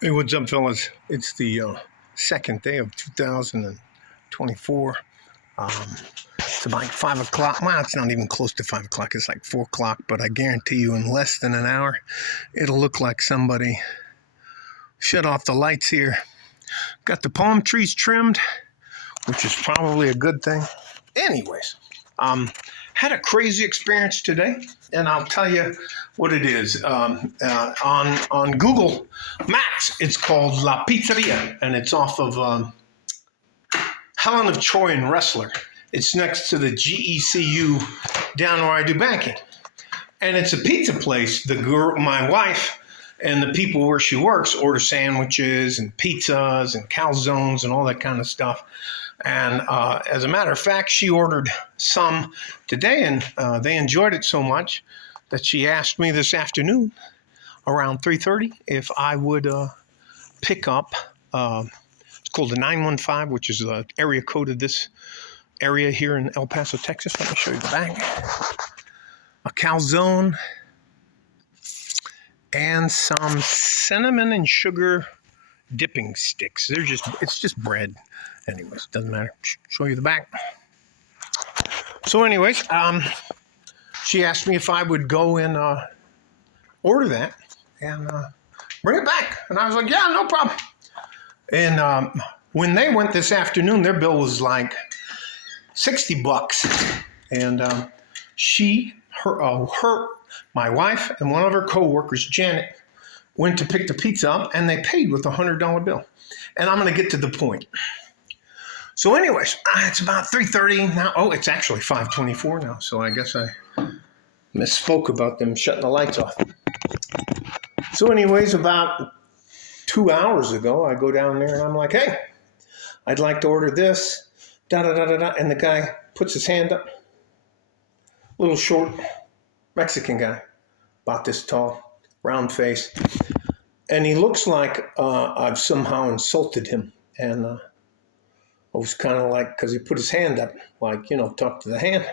Hey, what's up, fellas? It's the second day of 2024. Um, it's about 5 o'clock. Well, it's not even close to 5 o'clock. It's like 4 o'clock, but I guarantee you in less than an hour, it'll look like somebody shut off the lights here. Got the palm trees trimmed, which is probably a good thing. Anyways, had a crazy experience today, and I'll tell you what it is. On Google Maps, it's called La Pizzeria, and it's off of Helen of Troy and Wrestler. It's next to the GECU down where I do banking, and it's a pizza place. My wife, and the people where she works order sandwiches and pizzas and calzones and all that kind of stuff. And as a matter of fact, she ordered some today, and they enjoyed it so much that she asked me this afternoon around 3:30 if I would pick up. It's called the 915, which is the area code of this area here in El Paso, Texas. Let me show you the back. A calzone and some cinnamon and sugar dipping sticks. It's just bread. Anyways, doesn't matter. Show you the back. So anyways, she asked me if I would go and order that and bring it back. And I was like, yeah, no problem. And when they went this afternoon, their bill was like $60. And my wife and one of her coworkers, Janet, went to pick the pizza up, and they paid with a $100 bill. And I'm going to get to the point. So anyways, it's about 3:30 now. Oh, it's actually 5:24 now. So I guess I misspoke about them shutting the lights off. So anyways, about 2 hours ago, I go down there and I'm like, hey, I'd like to order this. Da-da-da-da-da. And the guy puts his hand up. Little short Mexican guy. About this tall, round face. And he looks like I've somehow insulted him. And I was kind of like, because he put his hand up, like, talk to the hand.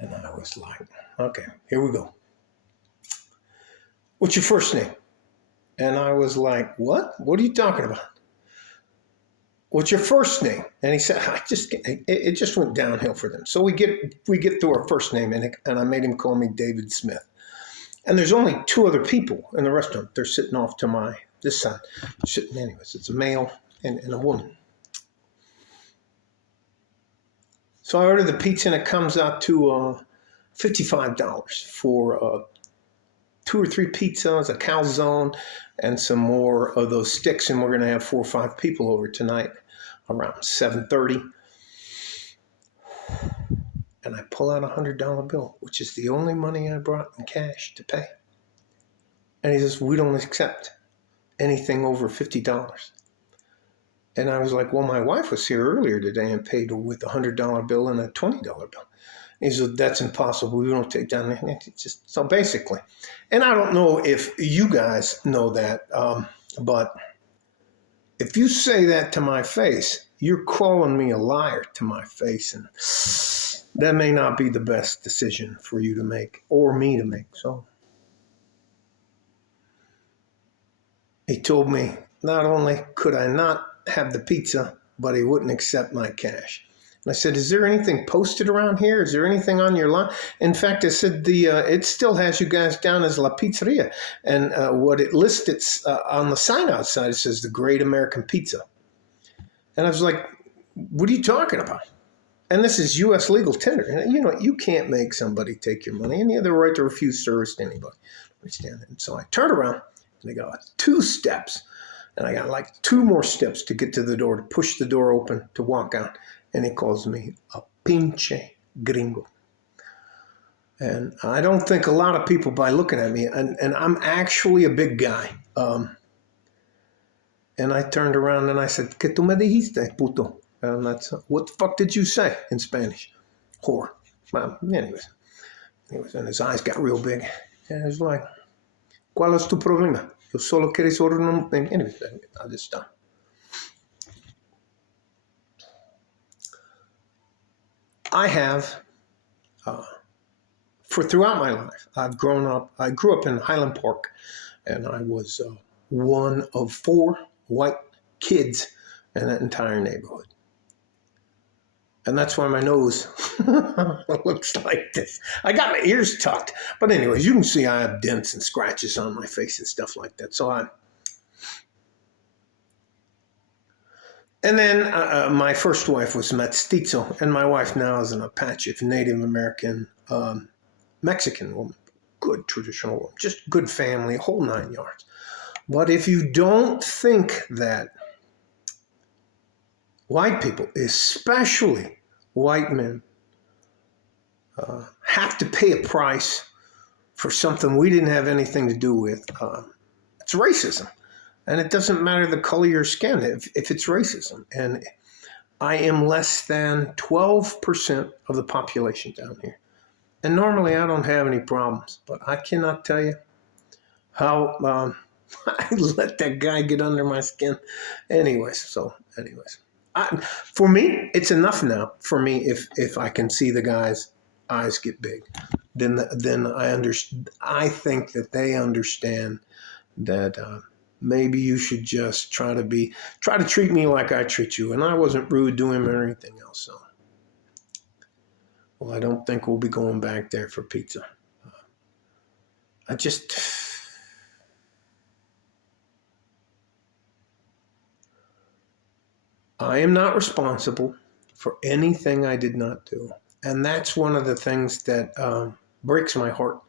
And I was like, okay, here we go. What's your first name? And I was like, what? What are you talking about? What's your first name? And he said, it just went downhill for them. So we get through our first name, and I made him call me David Smith. And there's only two other people in the restaurant. They're sitting off to this side. Anyways, it's a male and a woman. So I ordered the pizza, and it comes out to $55 for 2 or 3 pizzas, a calzone, and some more of those sticks. And we're going to have 4 or 5 people over tonight around 7:30. And I pull out a $100 bill, which is the only money I brought in cash to pay. And he says, we don't accept anything over $50. And I was like, well, my wife was here earlier today and paid with a $100 bill and a $20 bill. He said, that's impossible. We don't take down anything. Just so basically. And I don't know if you guys know that, but if you say that to my face, you're calling me a liar to my face. And that may not be the best decision for you to make or me to make. So he told me not only could I not have the pizza, but he wouldn't accept my cash. And I said, is there anything posted around here? Is there anything on your line? In fact, I said, it still has you guys down as La Pizzeria. And what it listed on the sign outside, it says the Great American Pizza. And I was like, what are you talking about? And this is U.S. legal tender. And you can't make somebody take your money, and you have the right to refuse service to anybody. And so I turned around, and I got 2 steps. And I got like 2 more steps to get to the door, to push the door open, to walk out. And he calls me a pinche gringo. And I don't think a lot of people, by looking at me, and I'm actually a big guy. And I turned around and I said, ¿Qué tú me dijiste, puto? And that's, what the fuck did you say in Spanish? Whore. Well, anyways, and his eyes got real big. And he was like, ¿Cuál es tu problema? Yo solo quieres ordenar un... Anyways, I just stopped. I have, throughout my life, I grew up in Highland Park, and I was one of 4 white kids in that entire neighborhood. And that's why my nose looks like this. I got my ears tucked. But anyways, you can see I have dents and scratches on my face and stuff like that. And then my first wife was mestizo, and my wife now is an Apache, Native American, Mexican woman. Good traditional woman, just good family, whole 9 yards. But if you don't think that white people, especially white men, have to pay a price for something we didn't have anything to do with, it's racism. And it doesn't matter the color of your skin if it's racism. And I am less than 12% of the population down here. And normally I don't have any problems, but I cannot tell you how I let that guy get under my skin. Anyways. For me, it's enough now. For me, if I can see the guy's eyes get big, then I think that they understand that maybe you should just try to treat me like I treat you. And I wasn't rude to him or anything else. So, well, I don't think we'll be going back there for pizza. I am not responsible for anything I did not do. And that's one of the things that breaks my heart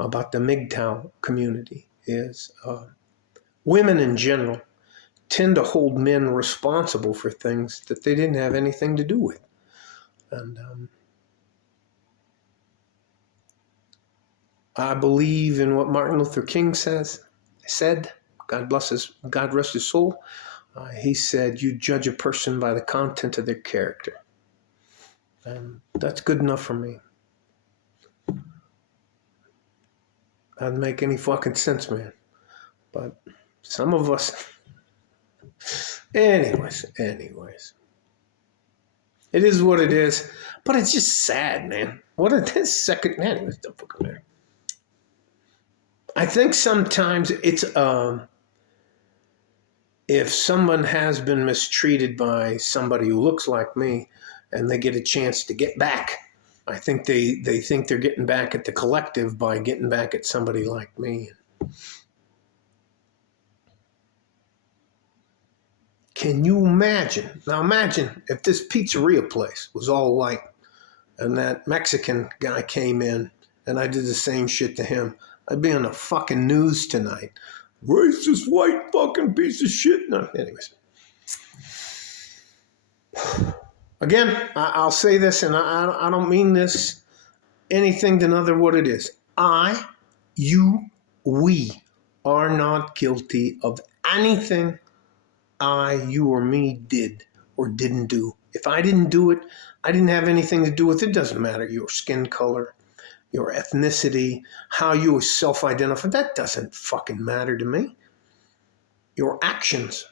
about the MGTOW community is women in general tend to hold men responsible for things that they didn't have anything to do with. And I believe in what Martin Luther King said, God rest his soul. He said, you judge a person by the content of their character. And that's good enough for me. Doesn't make any fucking sense, man. But some of us... Anyways. It is what it is. But it's just sad, man. What is this second... Anyways, don't fucking matter. I think sometimes it's... if someone has been mistreated by somebody who looks like me and they get a chance to get back, I think they think they're getting back at the collective by getting back at somebody like me. Can you imagine? Now imagine if this pizzeria place was all white and that Mexican guy came in and I did the same shit to him. I'd be on the fucking news tonight. Racist white fucking piece of shit. No, anyways. Again, I'll say this, and I don't mean this anything than other what it is. We are not guilty of anything you or me did or didn't do. If I didn't do it, I didn't have anything to do with it. It doesn't matter your skin color, your ethnicity, how you self-identify. That doesn't fucking matter to me. Your actions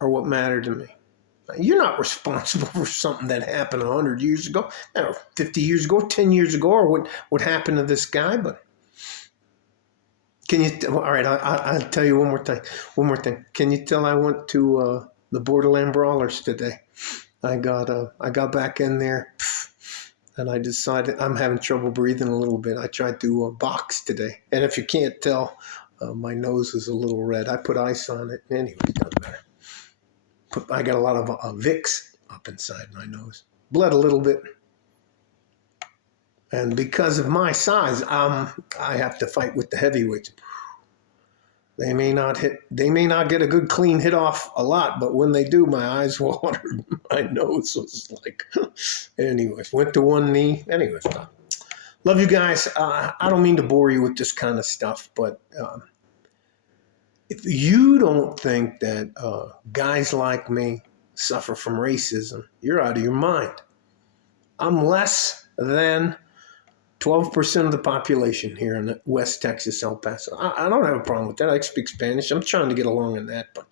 are what matter to me. You're not responsible for something that happened 100 years ago, or 50 years ago, 10 years ago, or what happened to this guy. But can you? All right, I'll tell you one more thing. Can you tell I went to the Borderland Brawlers today? I got back in there, and I decided I'm having trouble breathing a little bit. I tried to box today, and if you can't tell, my nose is a little red. I put ice on it. Anyway, it doesn't matter. I got a lot of Vicks up inside my nose. Bled a little bit. And because of my size, I have to fight with the heavyweights. They may not get a good clean hit off a lot, but when they do, my eyes watered. My nose was like, anyways, went to one knee. Anyways, love you guys. I don't mean to bore you with this kind of stuff, but if you don't think that guys like me suffer from racism, you're out of your mind. I'm less than 12% of the population here in West Texas, El Paso. I don't have a problem with that. I speak Spanish. I'm trying to get along in that, but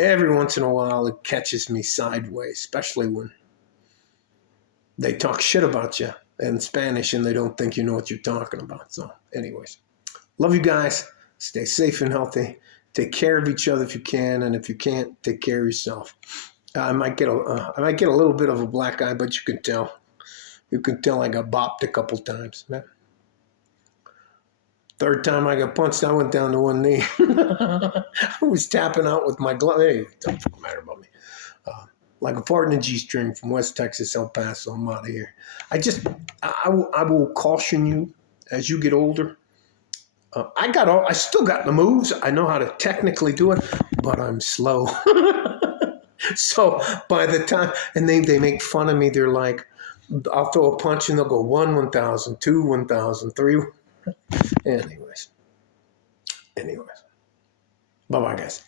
every once in a while it catches me sideways, especially when they talk shit about you in Spanish and they don't think you know what you're talking about. So anyways, love you guys. Stay safe and healthy. Take care of each other if you can, and if you can't, take care of yourself. I might get a little bit of a black eye, but you can tell. You can tell I got bopped a couple times, man. Third time I got punched, I went down to one knee. I was tapping out with my glove. Hey, don't fucking matter about me. Like a fart in a G-string from West Texas, El Paso. I'm out of here. I will caution you as you get older. I still got the moves. I know how to technically do it, but I'm slow. So by the time, and they make fun of me. They're like, I'll throw a punch and they'll go 1,000, 2, 1,000, 3. Anyways. Bye-bye, guys.